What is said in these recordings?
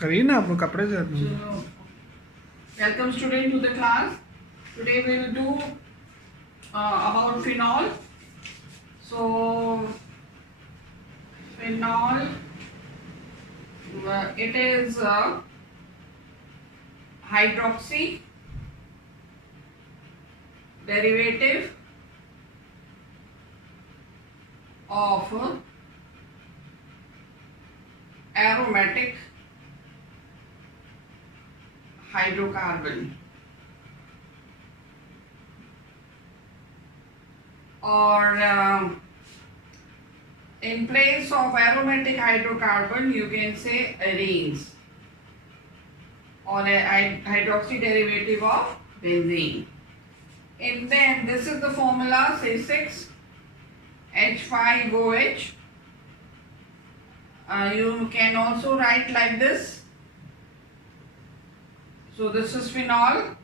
करिए ना आप लोग कपड़े से So, welcome student to the class. Today we will do about phenol. So, phenol, it is hydroxy derivative of aromatic hydrocarbon, or in place of aromatic hydrocarbon you can say arenes, or a hydroxy derivative of benzene. And then this is the formula, say 6H5OH. You can also write like this. So this is phenol.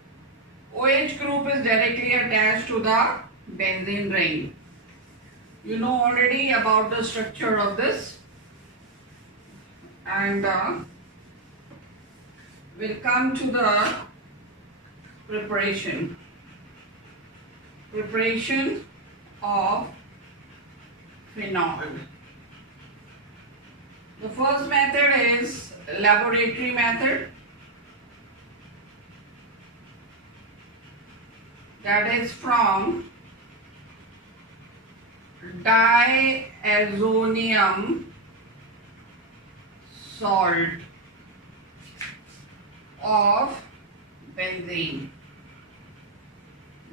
OH group is directly attached to the benzene ring. You know already about the structure of this, and we'll come to the preparation of phenol. The first method is laboratory method, that is from diazonium salt of benzene.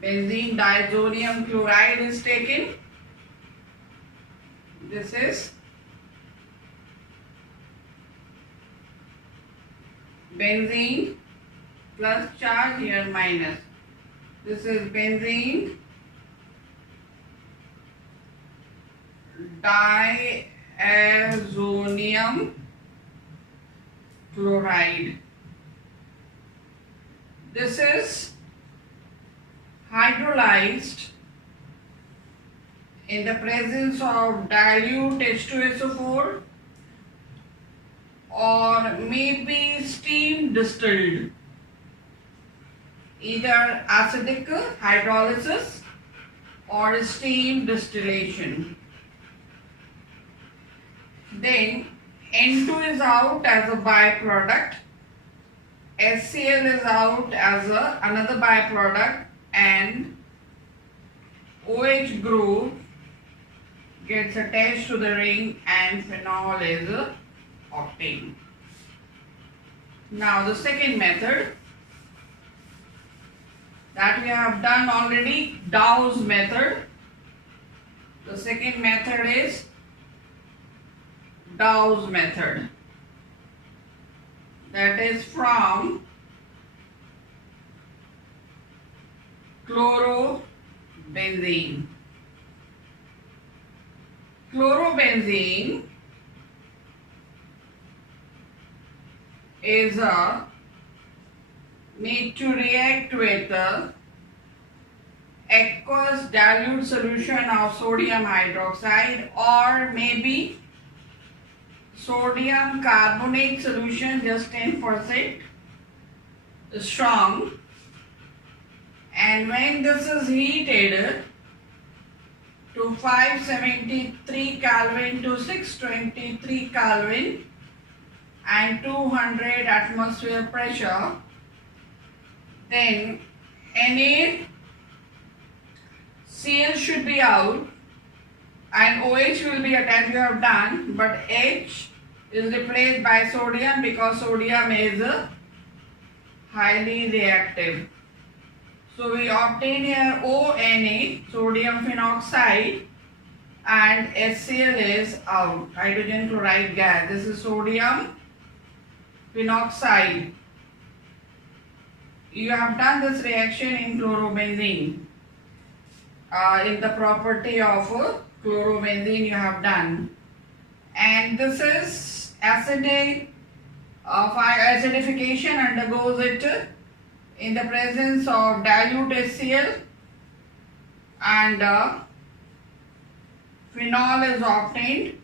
Benzene diazonium chloride is taken. This is benzene plus charge, here minus. This is benzene diazonium chloride. This is hydrolyzed in the presence of dilute H2SO4 or maybe steam distilled, either acidic hydrolysis or steam distillation. Then N2 is out as a byproduct, HCl is out as another byproduct, and OH group gets attached to the ring and phenol is obtained. Now the second method that we have done already, Dow's method. The second method is Dow's method, that is from chlorobenzene. Chlorobenzene is need to react with aqueous dilute solution of sodium hydroxide or maybe sodium carbonate solution, just 10% strong, and when this is heated to 573 Kelvin to 623 Kelvin and 200 atmosphere pressure, then NaCl should be out and OH will be attached. You have done, but H is replaced by sodium because sodium is highly reactive. So we obtain here ONA, sodium phenoxide, and HCl is out, hydrogen chloride gas. This is sodium phenoxide. You have done this reaction in chlorobenzene. In the property of chlorobenzene you have done, and this is acidification undergoes it in the presence of dilute HCl, and phenol is obtained,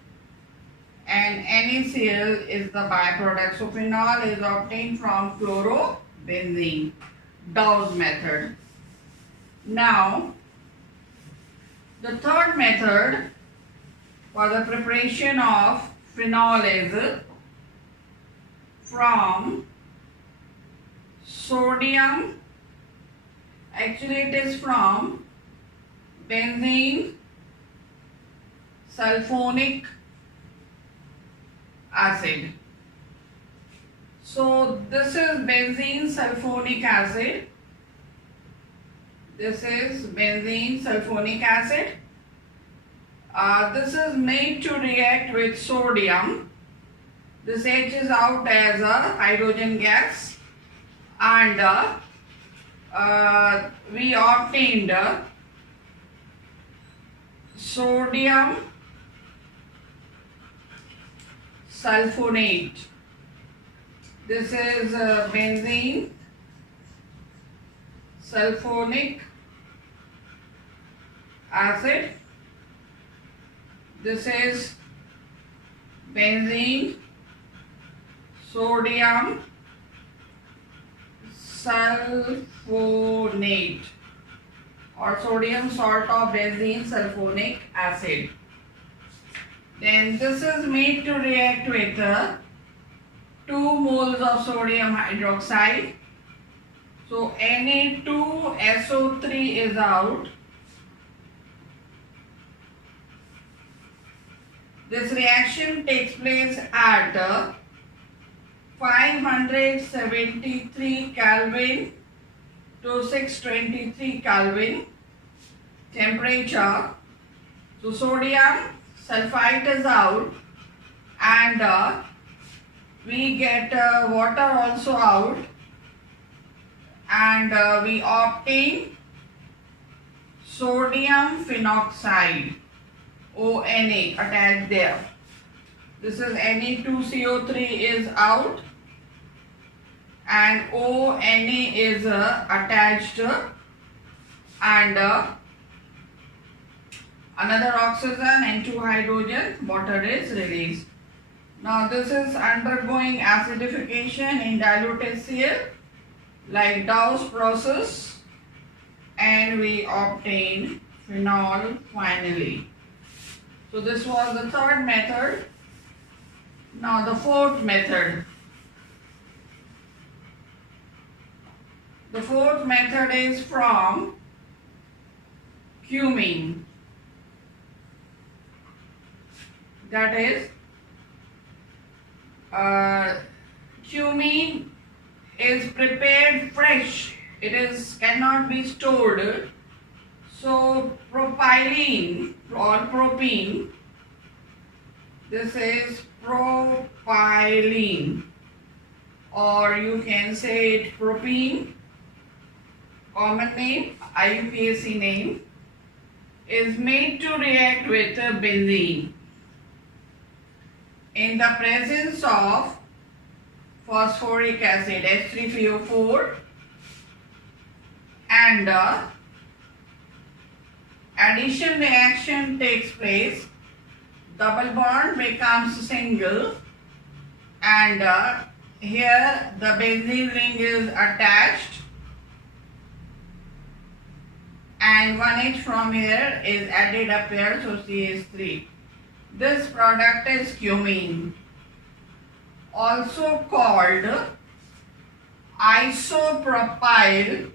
and NaCl is the byproduct. So phenol is obtained from chlorobenzene. Dawes method. Now, the third method for the preparation of phenol is from sodium. Actually, it is from benzene sulfonic acid. So this is benzene sulfonic acid. This is benzene sulfonic acid. This is made to react with sodium. This H is out as a hydrogen gas, and we obtained sodium sulfonate. This is benzene sulfonic acid. This is benzene sodium sulfonate, or sodium salt of benzene sulfonic acid. Then this is made to react with 2 moles of sodium hydroxide. So Na2SO3 is out. This reaction takes place at 573 Kelvin to 623 Kelvin temperature. So sodium sulfite is out, and we get water also out, and we obtain sodium phenoxide, ONA, attached there. This is Na2CO3 is out, and ONA is attached, and another oxygen and 2 hydrogen, water is released. Now this is undergoing acidification in dilute HCl like Dawes process, and we obtain phenol finally. So this was the third method. Now the fourth method. The fourth method is from cumene. That is, cumene is prepared fresh. It cannot be stored. So propylene or propene. This is propylene, or you can say it propene. Common name, IUPAC name, is made to react with benzene in the presence of phosphoric acid H3PO4, and addition reaction takes place. Double bond becomes single, and here the benzene ring is attached, and 1H from here is added up here, so CH3. This product is cumene, also called isopropyl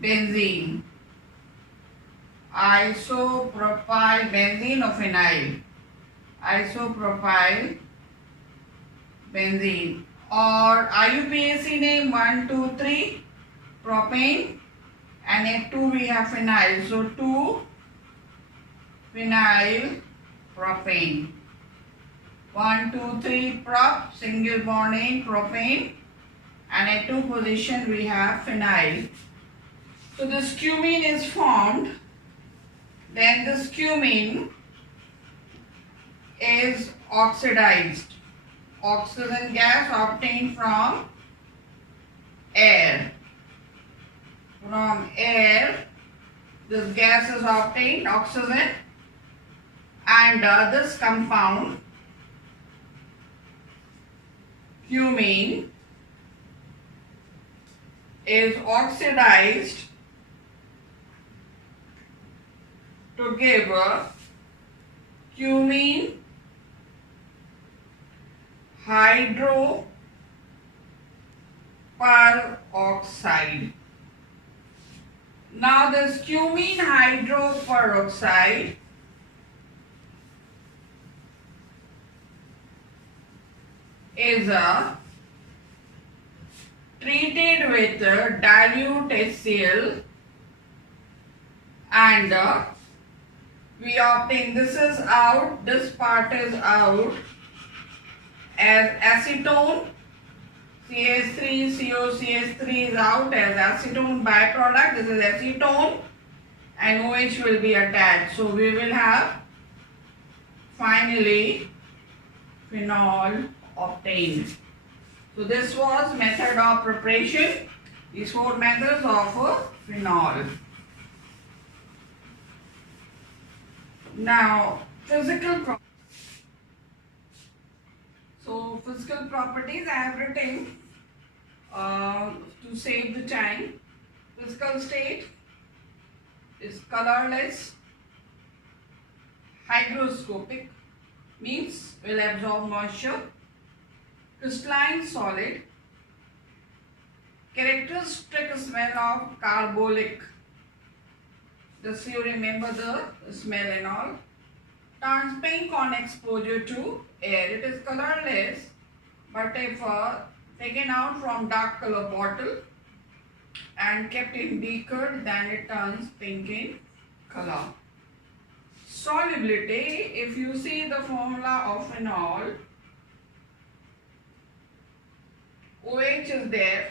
benzene. Isopropyl benzene or phenyl. Isopropyl benzene, or IUPAC name 1, 2, 3 propane, and at 2 we have phenyl. So 2 phenyl propane. 1, 2, 3 prop, single bond in propane, and at 2 position we have phenyl. So this cumene is formed. Then this cumene is oxidized. Oxygen gas obtained from air. From air, this gas is obtained, oxygen, and this compound cumene is oxidized to give cumene hydroperoxide. Now this cumene hydroperoxide is treated with dilute HCl and we obtain, this is out, this part is out as acetone, CH3, COCH3 is out as acetone byproduct, this is acetone and OH will be attached. So we will have finally phenol obtained. So this was method of preparation, these 4 methods of phenol. Now physical properties. So physical properties I have written to save the time. Physical state is colorless, hygroscopic, means will absorb moisture, crystalline solid, characteristic smell of carbolic, just you remember the smell and all, turns pink on exposure to air. It is colorless, but if taken out from dark color bottle and kept in beaker, then it turns pink in color. Solubility, if you see the formula of phenol, OH is there,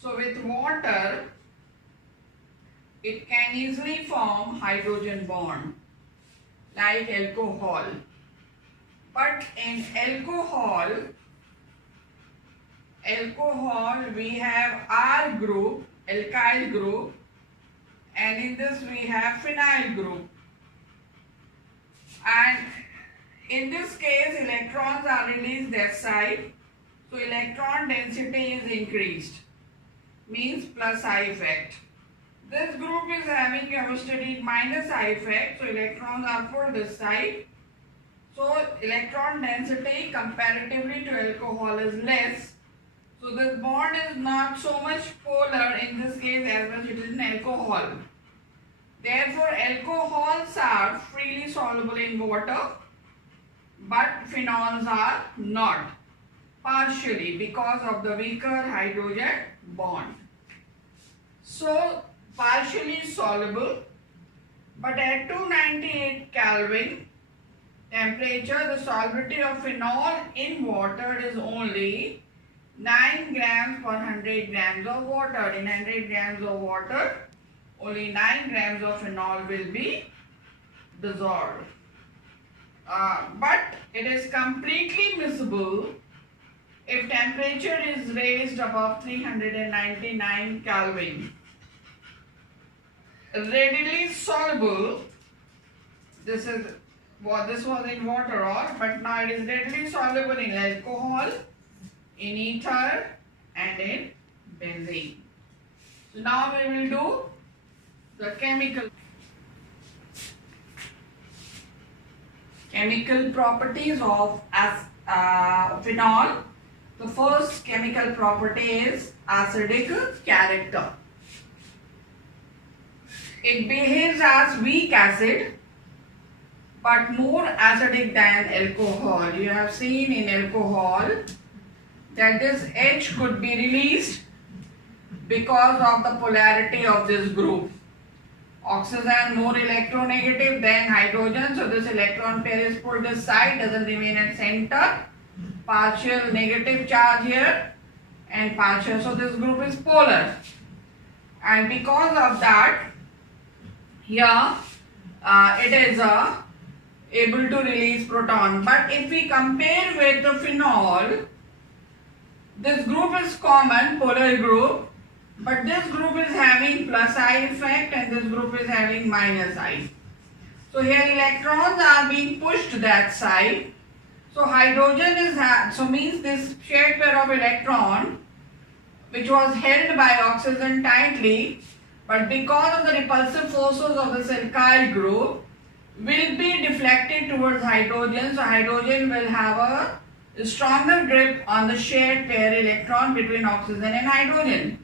so with water it can easily form hydrogen bond like alcohol. But in alcohol we have R group, alkyl group, and in this we have phenyl group. And in this case electrons are released that side, so electron density is increased, means plus I effect. This group is having, you have studied, minus I effect, so electrons are pulled this side. So electron density comparatively to alcohol is less. So this bond is not so much polar in this case as much it is in alcohol. Therefore alcohols are freely soluble in water, but phenols are not, partially because of the weaker hydrogen bond. So partially soluble, but at 298 Kelvin temperature, the solubility of phenol in water is only 9 grams per 100 grams of water. In 100 grams of water, only 9 grams of phenol will be dissolved. But it is completely miscible if temperature is raised above 399 Kelvin. Readily soluble, this was in water all, but now it is readily soluble in alcohol, in ether and in benzene. So now we will do the chemical properties of phenol. The first chemical property is acidic character. It behaves as weak acid but more acidic than alcohol. You have seen in alcohol that this H could be released because of the polarity of this group. Oxygen more electronegative than hydrogen, so this electron pair is pulled this side, doesn't remain at center. Partial negative charge here and partial, so this group is polar, and because of that here it is able to release proton. But if we compare with the phenol, this group is common, polar group, but this group is having plus I effect and this group is having minus I. So here electrons are being pushed to that side. So hydrogen is so means this shared pair of electron which was held by oxygen tightly, but because of the repulsive forces of this alkyl group will be deflected towards hydrogen. So hydrogen will have a stronger grip on the shared pair electron between oxygen and hydrogen.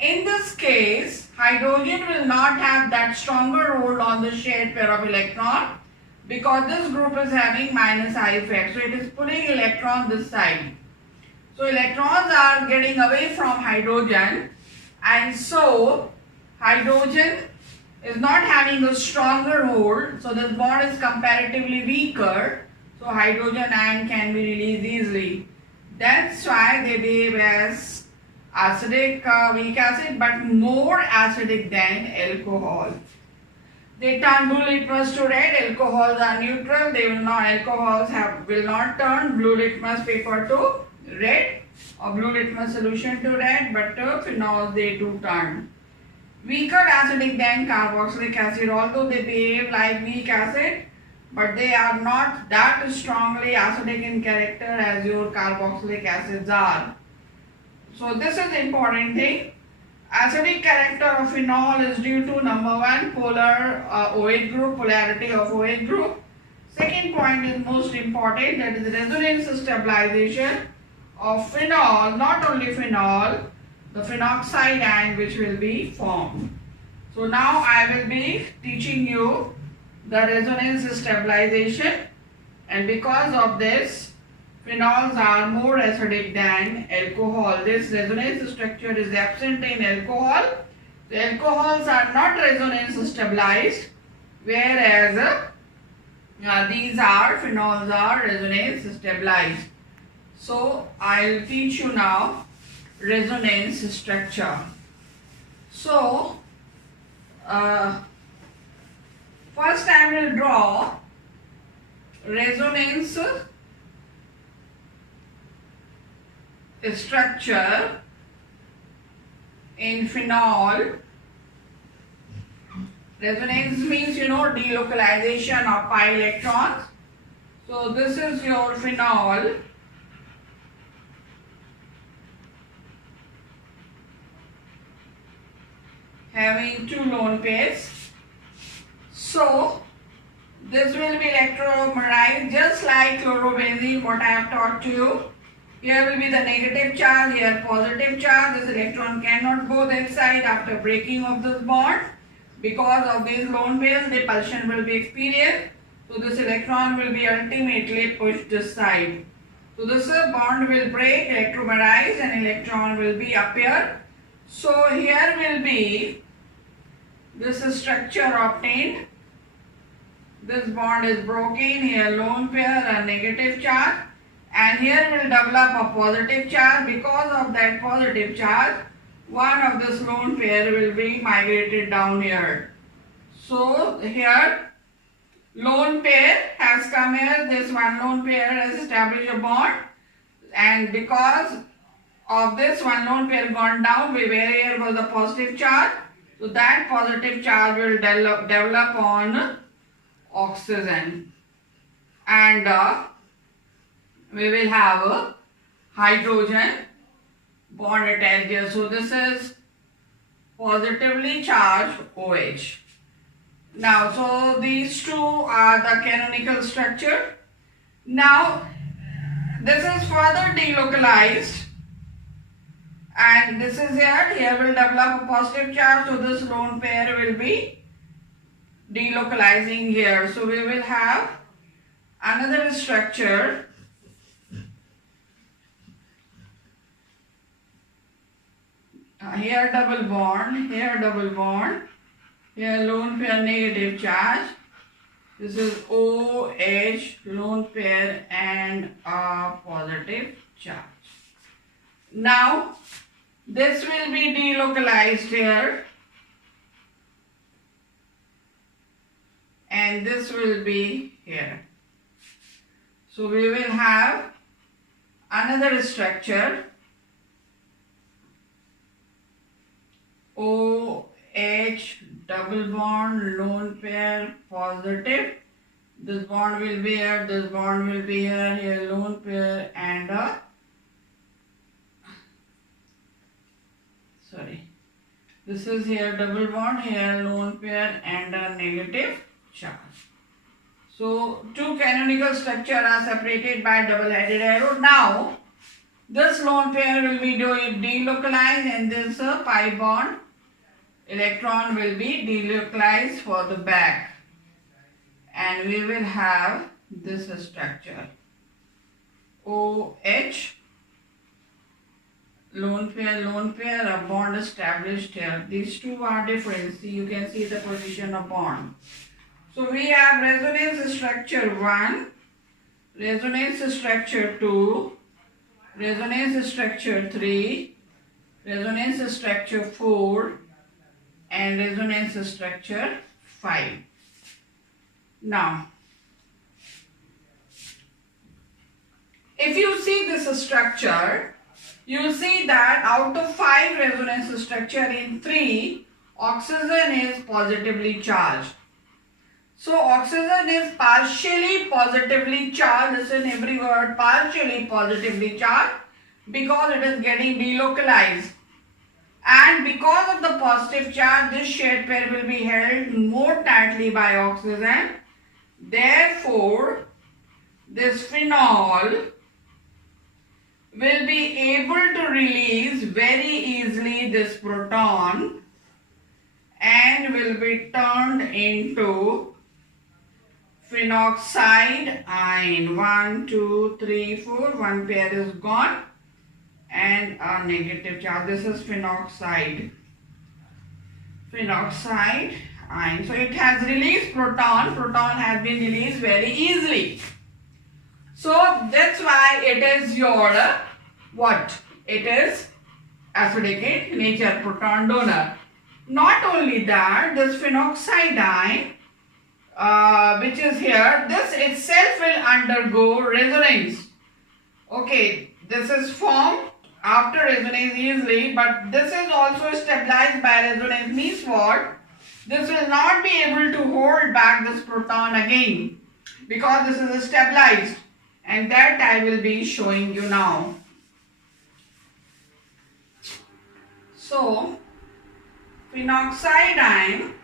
In this case, hydrogen will not have that stronger hold on the shared pair of electron because this group is having minus I effect. So it is pulling electron this side. So electrons are getting away from hydrogen, and so hydrogen is not having a stronger hold. So this bond is comparatively weaker. So hydrogen ion can be released easily. That's why they behave as acidic weak acid, but more acidic than alcohol. They turn blue litmus to red. Alcohols are neutral. They will not. Alcohols will not turn blue litmus paper to red or blue litmus solution to red, but phenols they do turn. Weaker acidic than carboxylic acid, although they behave like weak acid, but they are not that strongly acidic in character as your carboxylic acids are. So this is the important thing. Acidic character of phenol is due to number one, polar OH group, polarity of OH group. Second point is most important, that is resonance stabilization of phenol, not only phenol, the phenoxide ion which will be formed. So now I will be teaching you the resonance stabilization, and because of this phenols are more acidic than alcohol. This resonance structure is absent in alcohol. The alcohols are not resonance stabilized, whereas these are phenols are resonance stabilized. So I will teach you now resonance structure. So first I will draw resonance structure in phenol. Resonance means delocalization of pi electrons. So this is your phenol. Having two lone pairs. So this will be electromerized just like chlorobenzene, what I have taught to you. Here will be the negative charge, here positive charge. This electron cannot go that side after breaking of this bond. Because of these lone pairs, repulsion will be experienced. So this electron will be ultimately pushed this side. So this bond will break, electromerize, and electron will be appear. So here will be this structure obtained. This bond is broken, here lone pair and negative charge, and here will develop a positive charge. Because of that positive charge, one of this lone pair will be migrated down here. So here lone pair has come here, this one lone pair has established a bond, and because of this one lone pair gone down, where here was a positive charge, so that positive charge will develop on oxygen, and we will have a hydrogen bond attached here. So this is positively charged OH. Now, so these two are the canonical structure. Now, this is further delocalized, and this is here will develop a positive charge, so this lone pair will be delocalizing here. So we will have another structure. Here double bond, here lone pair negative charge. This is OH lone pair and a positive charge. Now this will be delocalized here, and this will be here. So we will have another structure, OH double bond lone pair positive. This bond will be here, this bond will be here lone pair and a, this is here double bond, here lone pair and a negative charge. So two canonical structures are separated by double-headed arrow. Now this lone pair will be delocalized and this pi bond electron will be delocalized for the back, and we will have this structure OH, lone pair, a bond established here. These two are different. See, you can see the position of bond. So we have resonance structure 1, resonance structure 2, resonance structure 3, resonance structure 4 and resonance structure 5. Now, if you see this structure, you will see that out of 5 resonance structure in 3, oxygen is positively charged. So oxygen is partially positively charged. Listen every word, partially positively charged, because it is getting delocalized. And because of the positive charge, this shared pair will be held more tightly by oxygen. Therefore, this phenol will be able to release very easily this proton and will be turned into phenoxide ion. 1, 2, 3, 4. One pair is gone and a negative charge. This is phenoxide ion. So it has released proton. Proton has been released very easily. So that's why it is your what? It is acidic in nature, proton donor. Not only that, this phenoxide ion which is here, this itself will undergo resonance. Okay, this is formed after resonance easily, but this is also stabilized by resonance. Means what? This will not be able to hold back this proton again, because this is stabilized, and that I will be showing you now. So, phenoxide ion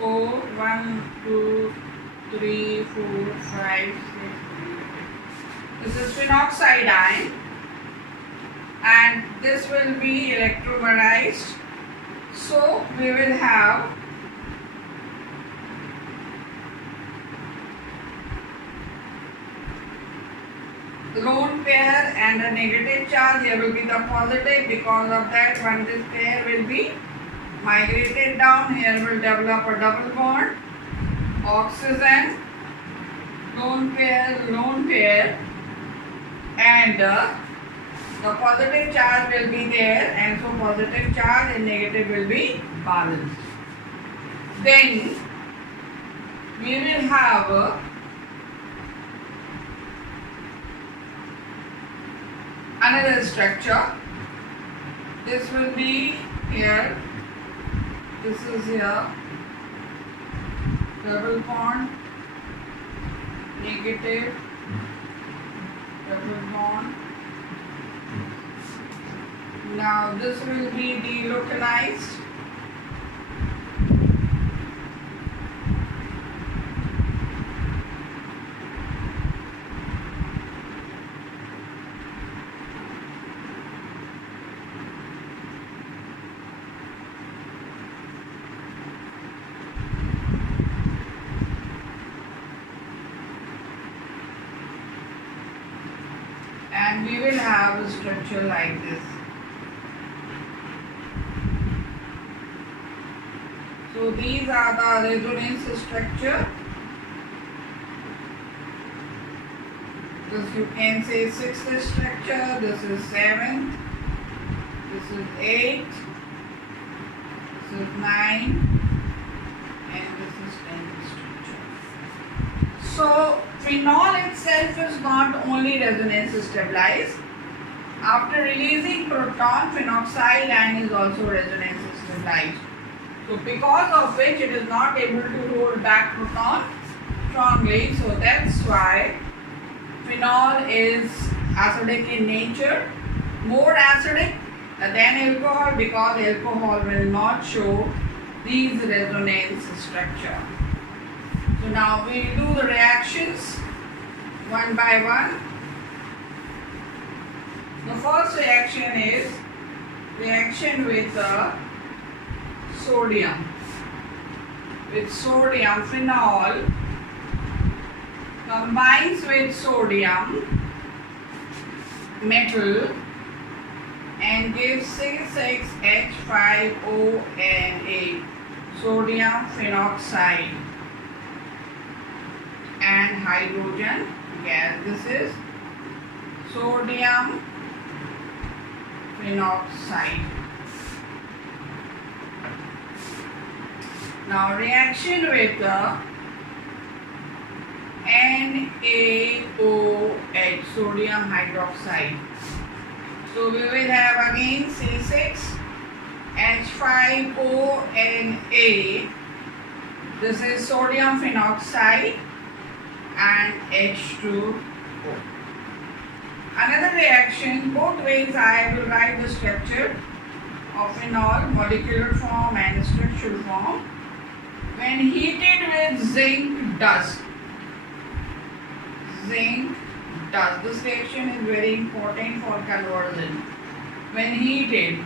O 1, 2, 3, 4, 5, 6. This is phenoxide ion, and this will be electromerized. So we will have lone pair and a negative charge. Here will be the positive. Because of that, when this pair will be migrated down, here will develop a double bond, oxygen, lone pair, and the positive charge will be there, and so positive charge and negative will be balanced. Then we will have another structure. This will be here. This is here, double bond, negative, double bond. Now this will be delocalized. And we will have a structure like this. So these are the resonance structure. This you can say sixth structure, this is seventh, this is 8, this is 9, and this is 10th structure. So phenol itself is not only resonance stabilized. After releasing proton, phenoxyl ion is also resonance stabilized. So because of which it is not able to hold back proton strongly. So that's why phenol is acidic in nature, more acidic than alcohol, because alcohol will not show these resonance structure. So now we will do the reactions one by one. The first reaction is reaction with sodium. With sodium, phenol combines with sodium metal and gives C6H5ONA, sodium phenoxide, and hydrogen gas. This is sodium phenoxide. Now reaction with NaOH, sodium hydroxide. So we will have again C6H5ONA. This is sodium phenoxide and H2O. Another reaction, both ways I will write the structure of phenol, molecular form and structural form. When heated with zinc dust. Zinc dust. This reaction is very important for conversion. When heated,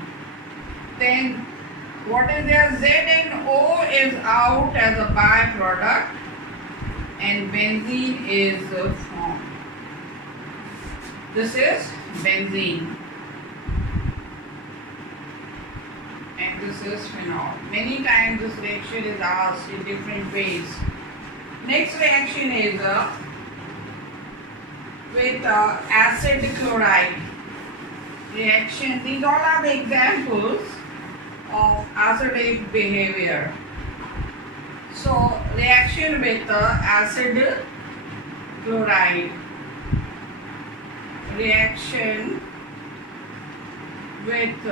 then what is there? ZNO is out as a byproduct and benzene is formed. This is benzene and this is phenol. Many times this reaction is asked in different ways. Next reaction is with acid chloride reaction. These all are the examples of acidic behavior. So reaction with acid chloride. Reaction with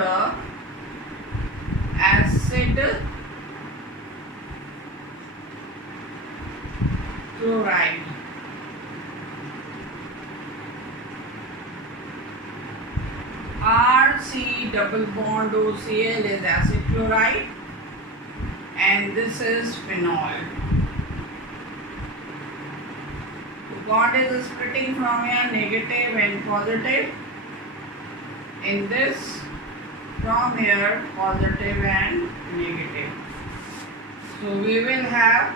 acid chloride. RC double bond OCl is acid chloride and this is phenol. The bond is splitting from here, negative and positive. In this, from here, positive and negative. So we will have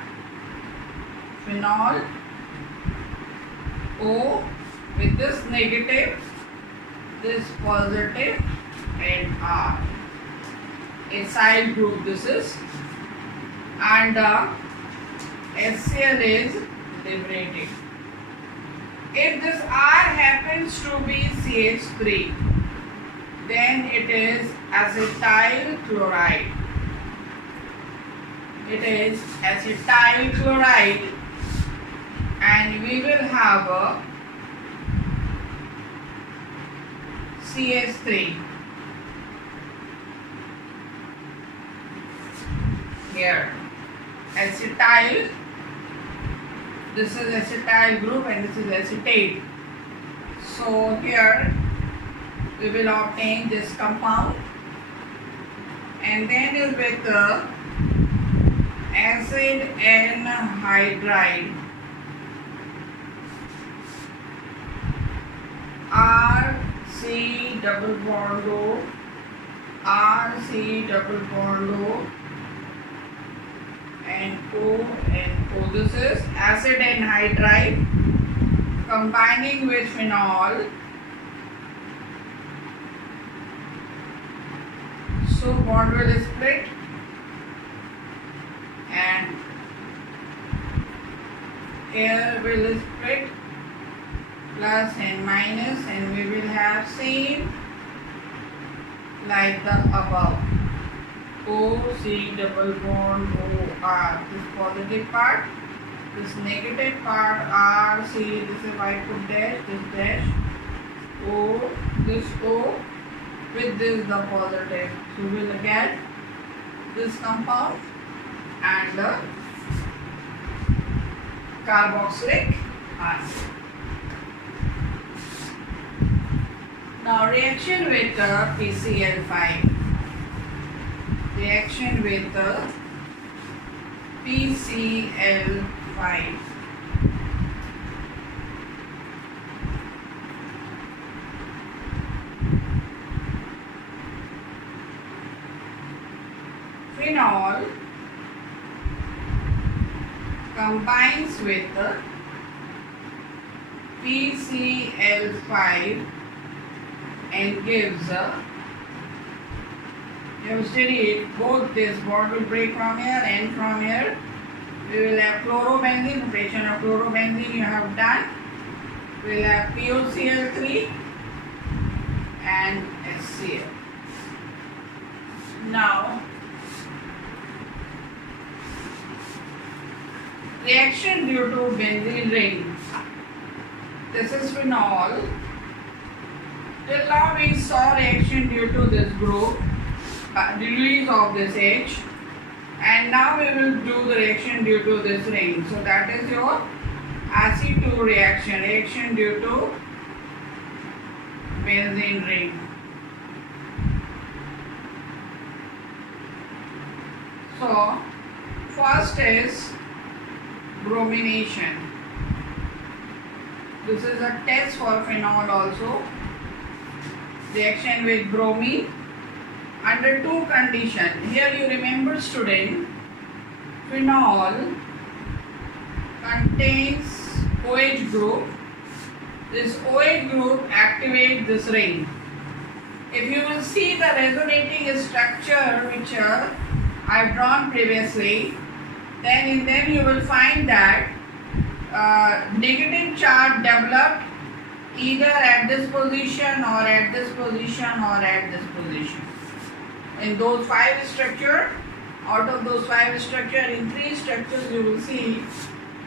phenol O with this negative, this positive and R. Acyl group this is, and HCl is liberated. If this R happens to be CH3, then it is acetyl chloride. It is acetyl chloride and we will have a CH3 here. Acetyl, this is acetyl group and this is acetate. So here we will obtain this compound and then is with the acid anhydride. RC double bond O, RC double bond O and O and O. This is acid anhydride combining with phenol. So bond will split and here will split plus and minus and we will have same like the above. OC double bond OR. This positive part, this negative part RC, this is I put dash, this dash O, this O with this the positive. So we will get this compound and the carboxylic acid. Now reaction with PCl5. Reaction with PCl5. Phenol combines with PCl5 and gives you have studied both this bond will break from here and from here. We will have chlorobenzene, notation of chlorobenzene you have done. We will have POCl3 and HCl. Now reaction due to benzene ring. This is phenol. Till now we saw reaction due to this group, release of this H, and now we will do the reaction due to this ring. So that is your acid-2 reaction, reaction due to benzene ring. So first is bromination. This is a test for phenol also. Reaction with bromine under two conditions. Here you remember student, phenol contains OH group. This OH group activates this ring. If you will see the resonating structure which I have drawn previously, then in them you will find that negative charge developed either at this position or at this position or at this position. In those 5 structures, out of those 5 structures, in 3 structures you will see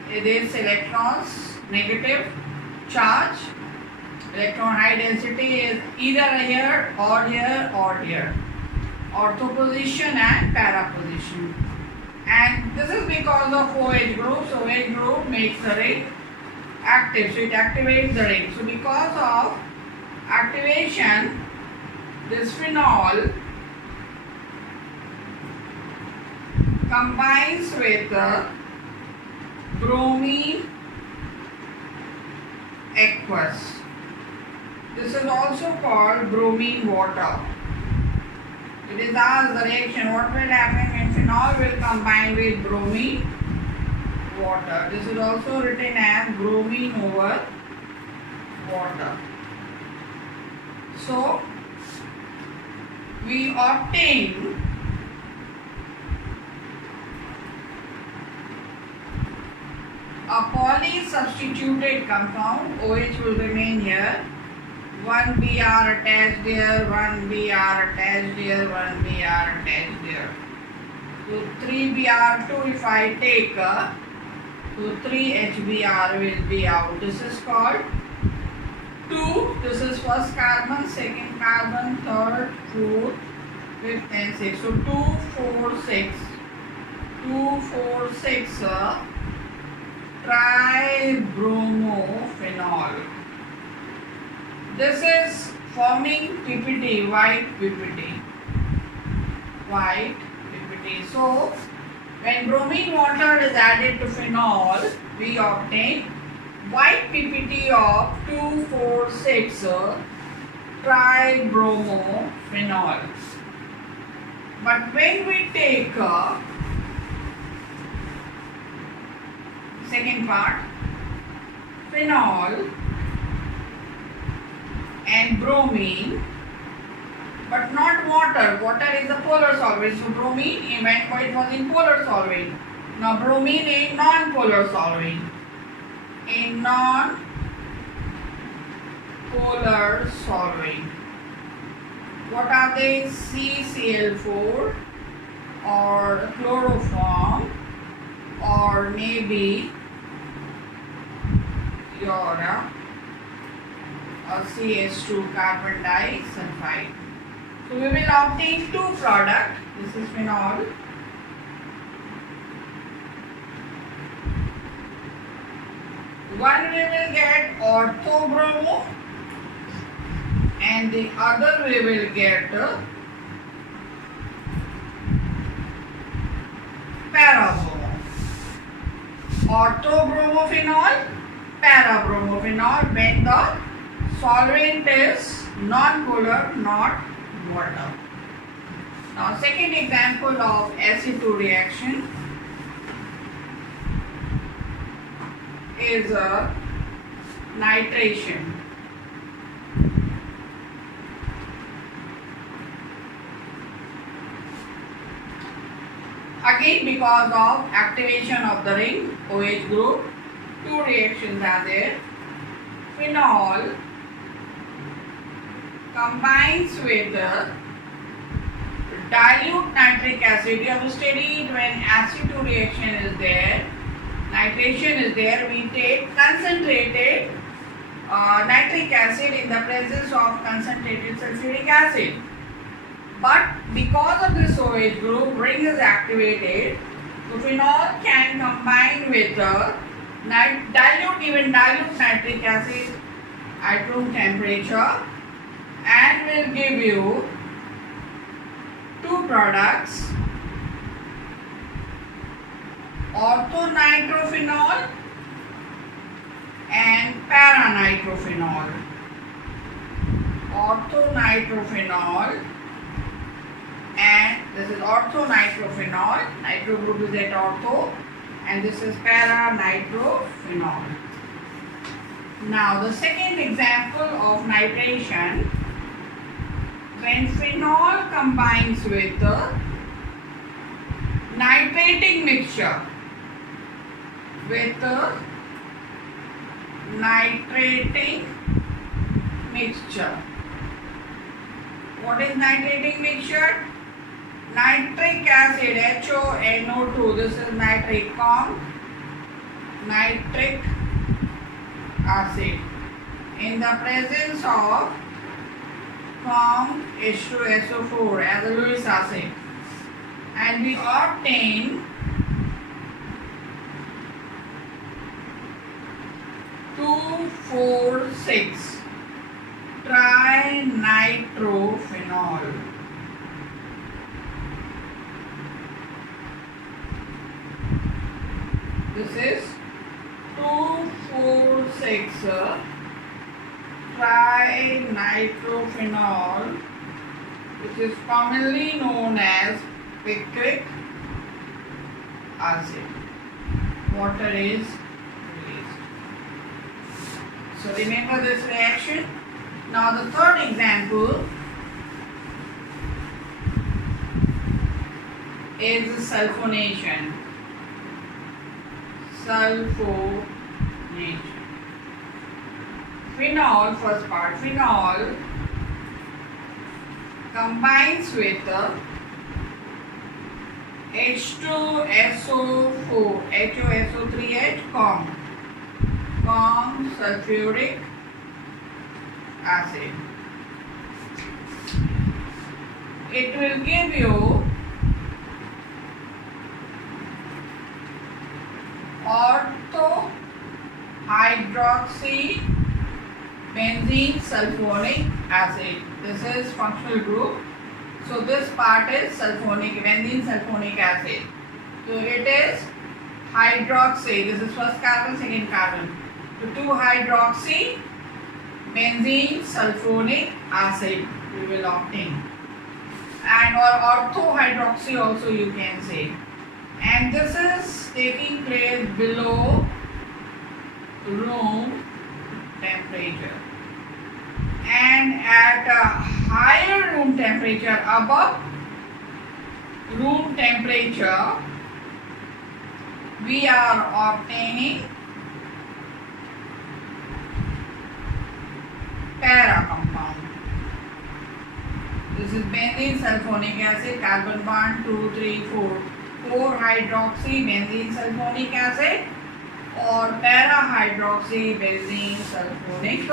there is electrons, negative charge, electron high density is either here or here or here, ortho position and para position. And this is because of OH group. So OH group makes the ring active, so it activates the ring. So because of activation, this phenol combines with bromine aqueous. This is also called bromine water. It is asked the reaction what will happen when phenol will combine with bromine water. This is also written as bromine over water. So we obtain a polysubstituted compound. OH will remain here. 1 Br attached here, 1 Br attached here, 1 Br attached here. So 3Br2 if I take, so 3 HBr will be out. This is called 2. This is first carbon, second carbon, third, fourth, fifth and sixth. So 2, 4, 6. 2, 4, 6 tribromophenol. This is forming PPT, white PPT. White PPT. So when bromine water is added to phenol, we obtain white PPT of 2,4,6 tribromophenol. But when we take second part, phenol and bromine, but not water. Water is a polar solvent. So bromine, it was in polar solvent. Now bromine in non-polar solvent. In non-polar solvent. What are they? CCl4 or chloroform or maybe your or CH2 carbon disulfide. So we will obtain two products. This is phenol. One we will get orthobromo and the other we will get parabromo. Orthobromophenol, parabromophenol when the solvent is non-polar, not water. Now second example of acid-2 reaction is a nitration. Again, because of activation of the ring OH group, two reactions are there. Phenol combines with dilute nitric acid. You have studied when acid-2 reaction is there, nitration is there, we take concentrated nitric acid in the presence of concentrated sulfuric acid. But because of this OH group, ring is activated, so phenol can combine with dilute nitric acid at room temperature and will give you two products, orthonitrophenol and paranitrophenol. Orthonitrophenol, and this is orthonitrophenol, nitro group is at ortho, and this is paranitrophenol. Now the second example of nitration, when phenol combines with the nitrating mixture, What is nitrating mixture? Nitric acid, HONO2, this is nitric acid in the presence of H2SO4 as a Lewis acid, and we obtain 2,4,6 trinitrophenol. This is 2,4,6 trinitrophenol, which is commonly known as picric acid. Water is released. So remember this reaction. Now the third example is sulfonation. Phenol, first part, phenol combines with H2SO4, HOSO3H, sulfuric acid. It will give you orthohydroxy benzene sulfonic acid. This is functional group. So this part is benzene sulfonic acid. So it is hydroxy. This is first carbon, second carbon. So 2-hydroxy benzene sulfonic acid we will obtain. And or orthohydroxy also you can say. And this is taking place below room temperature. And at a higher room temperature, above room temperature, we are obtaining para compound. This is benzene sulfonic acid, carbon bond 2, 3, 4. 4-hydroxy benzene sulfonic acid or para-hydroxy benzene sulfonic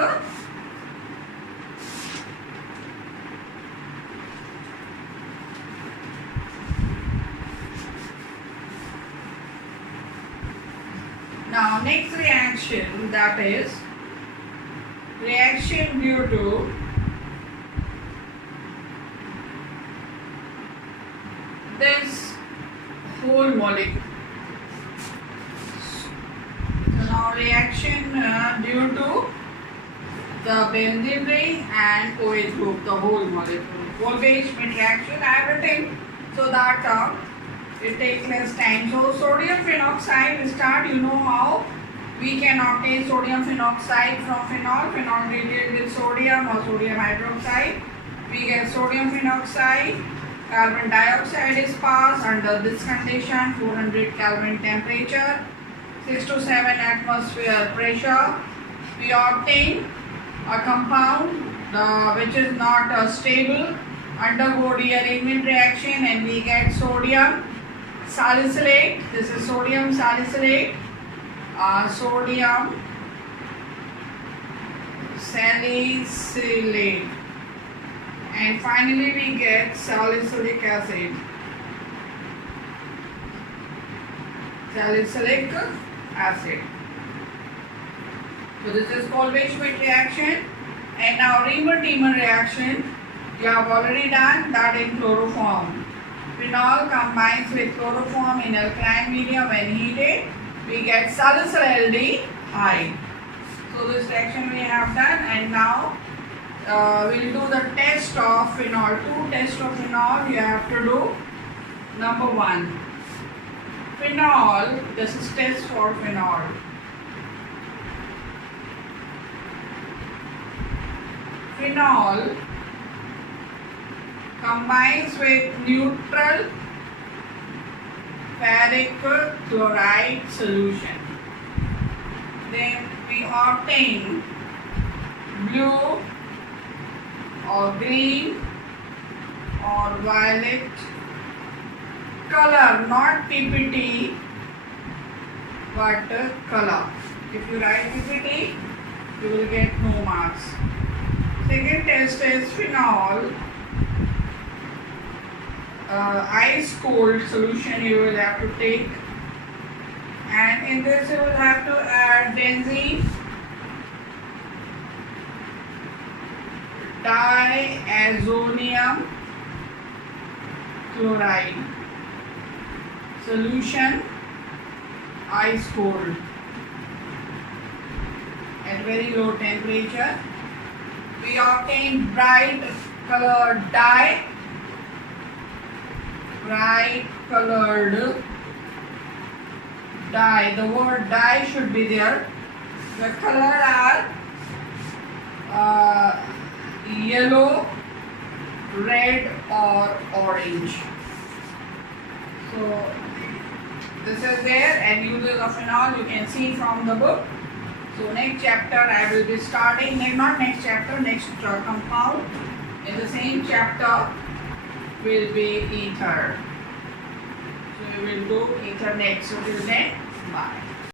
Now next reaction, that is reaction due to this whole molecule. So now reaction due to the benzene ring and OH group, the whole molecule. Voltage reaction I have written so that it takes less time. So sodium phenoxide, start, you know how we can obtain sodium phenoxide from phenol. Phenol treated with sodium or sodium hydroxide. We get sodium phenoxide. Carbon dioxide is passed under this condition, 400 Kelvin temperature, 6 to 7 atmosphere pressure. We obtain a compound which is not stable, undergo rearrangement reaction, and we get sodium salicylate. This is sodium salicylate. Sodium salicylate. And finally we get salicylic acid. Salicylic acid. So this is Kolbe-Schmidt reaction. And now Riemann-Tiemann reaction you have already done, that in chloroform. Phenol combines with chloroform in alkaline medium when heated. We get salicylaldehyde. So this reaction we have done, and now we'll do the test of phenol. 2 tests of phenol you have to do. Number 1. Phenol, this is test for phenol. Phenol combines with neutral ferric chloride solution. Then we obtain blue or green or violet color, not PPT but color. If you write PPT, you will get no marks. Second test is phenol. Ice cold solution you will have to take, and in this you will have to add benzene, diazonium chloride solution, ice cold at very low temperature. We obtain bright colored dye. Bright colored dye. The word dye should be there. The color are yellow, red or orange. So this is there, and uses of phenol you can see from the book. So next chapter I will be starting, not next chapter, next compound in the same chapter will be ether. So we will do ether next. So till then, bye.